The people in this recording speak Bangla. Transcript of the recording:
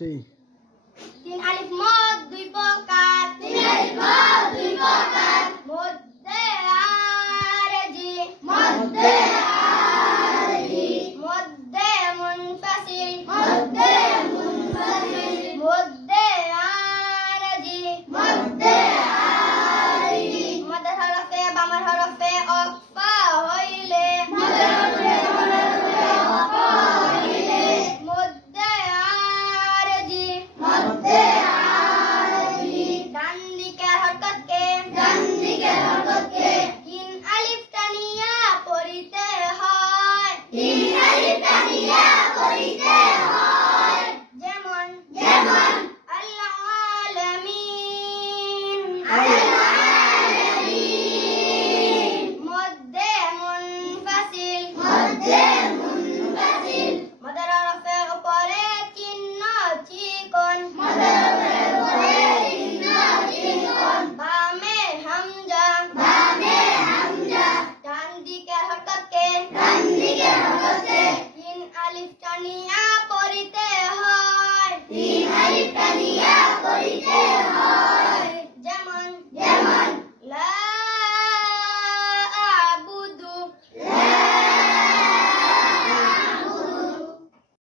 সেই তিন আলিফ মদ দুই প্রকার, তিন আলিফ মদ দুই প্রকার, মধ্যে আরজি, মধ্যে আরজি, মধ্যে মুনফাসিল, মধ্যে মুনফাসিল, মধ্যে আরজি, মধ্যে আরজি, মধ্যে হরফে বামের হরফে অক্ফা হইলে, মধ্যে হরফে বামের হরফে অক্ফা হইলে, মধ্যে আরজি, মধ্যে আরজি, ডান দিকের হরকতকে, ডান দিকের হরকতকে তিন আলিফ টানিয়া পড়িতে হয়, তিন আলিফ টানিয়া পড়িতে হয়, যেমন যেমন আল আলামিন, আল আলামিন, মধ্যে মুনফাসিল, মধ্যে মুনফাসিল, মদের হরফের উপরে চিহ্ন চিকন, মদের হরফের উপরে চিহ্ন চিকন, বামে হামজা, বামে হামজা, ডান দিকের হরকতকে, ডান দিকের হরকতকে তিন আলিফ টানিয়া পড়িতে হয়, তিন আলিফ টানিয়া পড়িতে হয়।